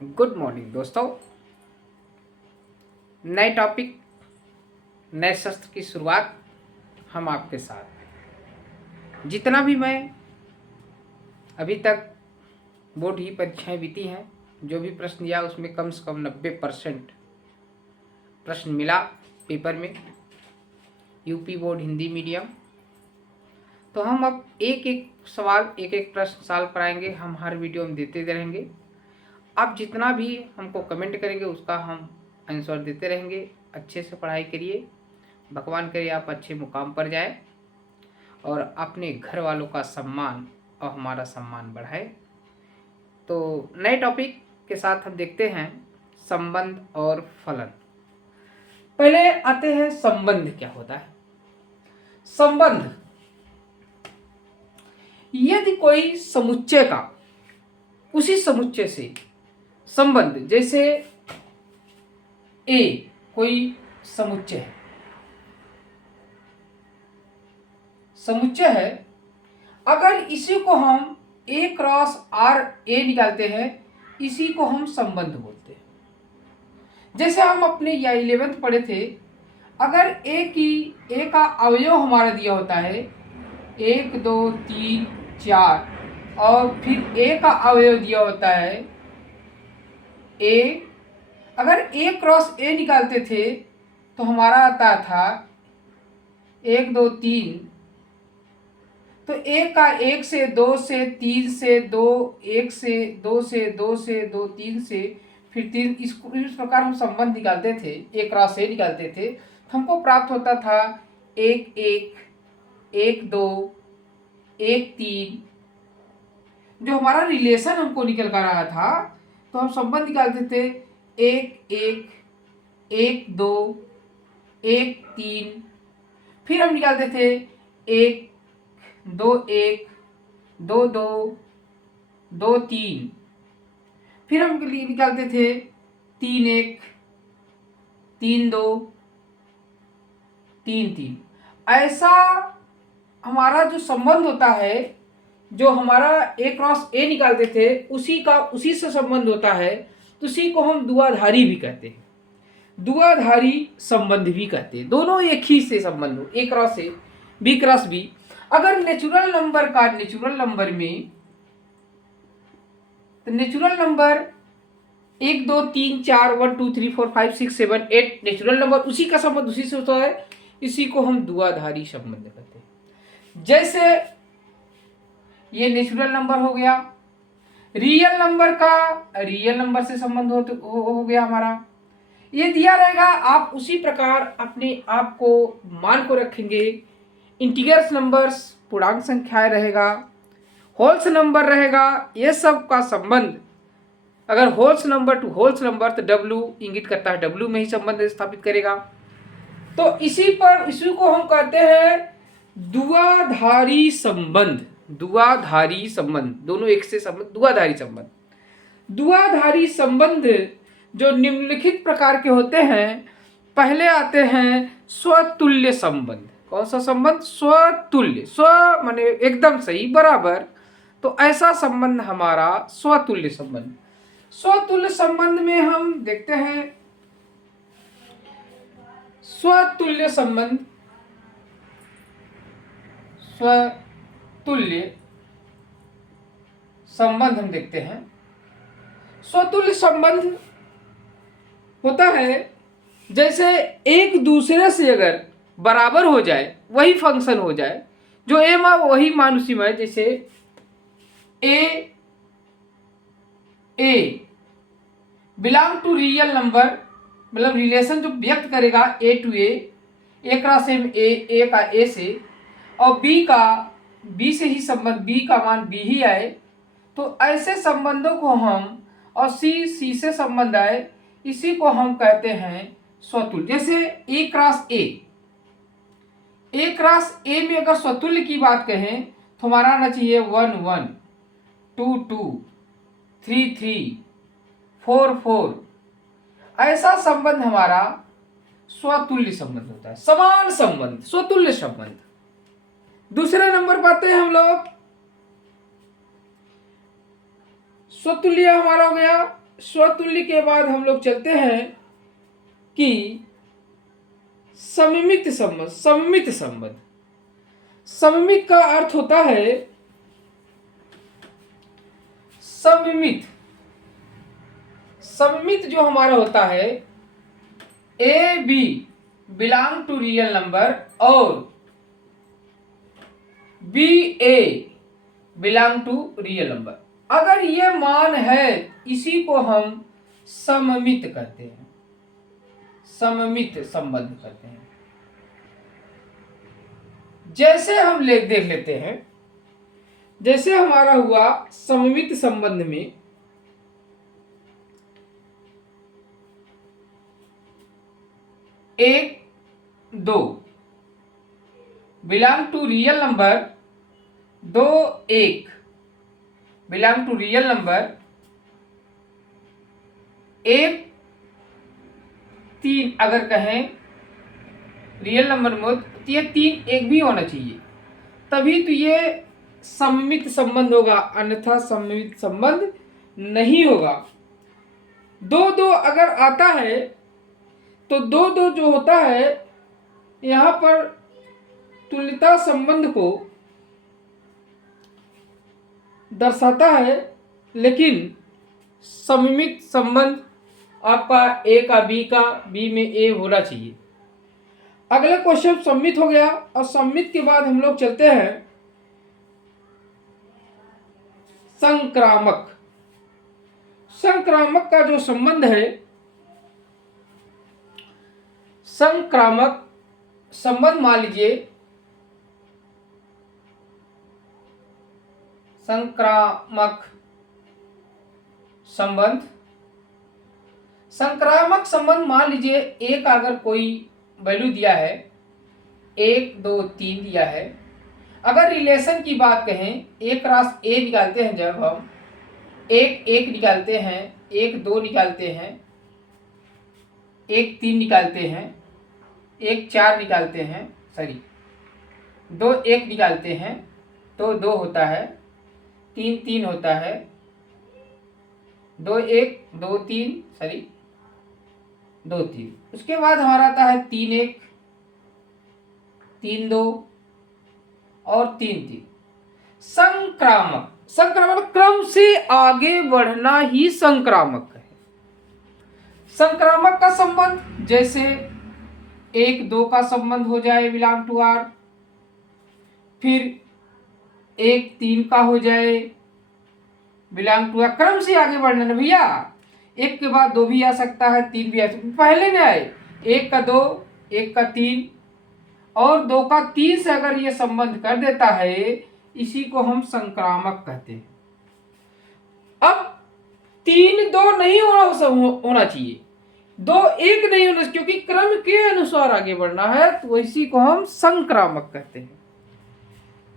Good morning दोस्तों। नए topic, नए सत्र की शुरुआत हम आपके साथ। जितना भी मैं अभी तक बोर्ड की परीक्षाएं बीती हैं, जो भी प्रश्न दिया उसमें कम से कम 90% प्रश्न मिला पेपर में, यूपी बोर्ड हिंदी मीडियम। तो हम अब एक एक सवाल, एक एक प्रश्न सॉल्व कराएंगे। हम हर वीडियो में देते रहेंगे। आप जितना भी हमको कमेंट करेंगे उसका हम आंसर देते रहेंगे। अच्छे से पढ़ाई करिए, भगवान करे आप अच्छे मुकाम पर जाए और अपने घर वालों का सम्मान और हमारा सम्मान बढ़ाए। तो नए टॉपिक के साथ हम देखते हैं संबंध और फलन। पहले आते हैं संबंध क्या होता है। संबंध यदि कोई समुच्चय का उसी समुच्चय से संबंध, जैसे ए कोई समुच्चय है, अगर इसी को हम ए क्रॉस आर ए निकालते हैं, इसी को हम संबंध बोलते हैं। जैसे हम अपने या 11th पढ़े थे, अगर ए का अवयव हमारा दिया होता है 1 2 3 4 और फिर ए का अवयव दिया होता है ए, अगर ए क्रॉस ए निकालते थे तो हमारा आता था 1 2 3। तो 1 का 1 से 2 से 3 से 2, 1 से 2 से 2 से 2 3 से फिर 3, इस प्रकार हम संबंध निकालते थे, ए क्रॉस ए निकालते थे। तो हमको प्राप्त होता था 1 1 1 2 1 3। जो हमारा रिलेशन हमको निकल कर रहा था, तो हम संबंध निकालते थे 1 1 1 2 1 3। फिर हम निकालते थे 1 2 1 2 2 2 3। फिर हम निकालते थे 3 1 3 2 3 3। ऐसा हमारा जो संबंध होता है, जो हमारा ए क्रॉस ए निकालते थे उसी से संबंध होता है, तो उसी को हम द्विआधारी भी कहते हैं, द्विआधारी संबंध भी कहते हैं। दोनों एक ही से संबंध हो, A cross A B cross B. अगर नेचुरल नंबर में, तो नेचुरल नंबर 1 2 3 4 1 2 3 4 5 6 7 8 नेचुरल नंबर, उसी का संबंध उसी से होता है, इसी को हम द्विआधारी संबंध कहते हैं। जैसे ये नेचुरल नंबर हो गया, रियल नंबर से संबंध हो गया हमारा। ये दिया रहेगा, आप उसी प्रकार अपने आप को मान को रखेंगे। इंटीजर्स नंबर्स पूर्णांक संख्याएं रहेगा, होल्स नंबर रहेगा, ये सब का संबंध। अगर holes number two holes number, तो डब्ल्यू इंगित करता है, डब्ल्यू में ही संबंध स्थापित करेगा। तो इसी को हम कहते हैं द्विआधारी संबंध। द्विआधारी संबंध, दोनों एक से संबंध, द्विआधारी संबंध। द्विआधारी संबंध जो निम्नलिखित प्रकार के होते हैं, पहले आते हैं स्वतुल्य संबंध। कौन सा संबंध? स्वतुल्य। स्व माने एकदम सही, बराबर। तो ऐसा संबंध हमारा स्वतुल्य संबंध। स्वतुल्य संबंध में हम देखते हैं स्वतुल्य संबंध हम देखते हैं। स्वतुल्य संबंध होता है जैसे एक दूसरे से अगर बराबर हो जाए, वही फंक्शन हो जाए, जो ए मा वही मान उसी में। जैसे ए बिलोंग टू रियल नंबर, मतलब रिलेशन जो व्यक्त करेगा ए टू ए क्रॉस ए का ए से, और बी से ही संबंध, बी का मान बी ही आए, तो ऐसे संबंधों को हम, और सी से संबंध आए, इसी को हम कहते हैं स्वतुल्य। जैसे ए क्रॉस ए में अगर स्वतुल्य की बात कहें तो हमारा आना चाहिए 1 1 2 2 3 3 4 4। ऐसा संबंध हमारा स्वतुल्य संबंध होता है, समान संबंध, स्वतुल्य संबंध। दूसरे नंबर पाते हैं हम लोग, स्वतुल्य हमारा हो गया स्वतुल्य के बाद हम लोग चलते हैं कि सममित संबंध। सममित संबंध, सममित का अर्थ होता है सममित। सममित जो हमारा होता है A B belong to real number और B A belong to real number, अगर ये मान है इसी को हम सममित कहते हैं, सममित संबंध कहते हैं। जैसे हम देख लेते हैं, जैसे हमारा हुआ सममित संबंध में 1 2 belong to real number, 2 1 belong to real number, 1 3 अगर कहें रियल नंबर में तो ये 3 1 भी होना चाहिए, तभी तो ये सममित संबंध होगा, अन्यथा सममित संबंध नहीं होगा। 2 2 अगर आता है तो 2 2 जो होता है यहाँ पर तुल्यता संबंध को दर्शाता है, लेकिन सममित संबंध आपका ए का बी का, बी में ए होना चाहिए। अगला क्वेश्चन सममित हो गया, और सममित के बाद हम लोग चलते हैं संक्रामक। संक्रामक का जो संबंध है, संक्रामक संबंध मान लीजिए, संक्रामक संबंध, संक्रामक संबंध मान लीजिए एक अगर कोई वैल्यू दिया है, 1 2 3 दिया है। अगर रिलेशन की बात कहें, ए क्रॉस ए निकालते हैं, जब हम 1 1 निकालते हैं, 1 2 निकालते हैं, 1 3 निकालते हैं, 1 4 निकालते हैं, 2 1 निकालते हैं तो 2 होता है, 3 3 होता है, 2 1 2 3 2 3। उसके बाद हमारा आता है 3 1 3 2 और 3 3। संक्रामक, संक्रामक क्रम से आगे बढ़ना ही संक्रामक है। संक्रामक का संबंध जैसे 1 2 का संबंध हो जाए बिलोंग टू आर, फिर 1 3 का हो जाए बिलोंग टू आर। क्रम से आगे बढ़ना ना भैया, 1 के बाद 2 भी आ सकता है, 3 भी आ सकता है, पहले ना आए 1 का 2 1 का 3 और 2 का 3 से अगर ये संबंध कर देता है, इसी को हम संक्रामक कहते हैं। अब 3 2 नहीं होना चाहिए, 2 1 नहीं होना चाहिए, क्योंकि क्रम के अनुसार आगे बढ़ना है, तो इसी को हम संक्रामक कहते हैं।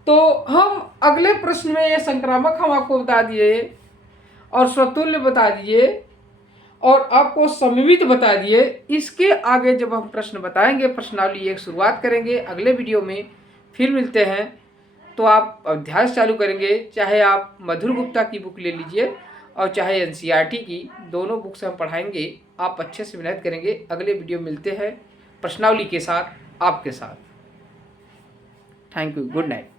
तो हम अगले प्रश्न में ये संक्रामक हम आपको बता दिए और स्वतुल्य बता दिए और आपको सममित बता दिए। इसके आगे जब हम प्रश्न बताएंगे, प्रश्नावली एक शुरुआत करेंगे अगले वीडियो में, फिर मिलते हैं। तो आप अभ्यास चालू करेंगे, चाहे आप मधुर गुप्ता की बुक ले लीजिए और चाहे एनसीईआरटी की, दोनों बुक से हम पढ़ाएंगे। आप अच्छे से मेहनत करेंगे। अगले वीडियो मिलते हैं प्रश्नावली के साथ आपके साथ। Thank you, good night.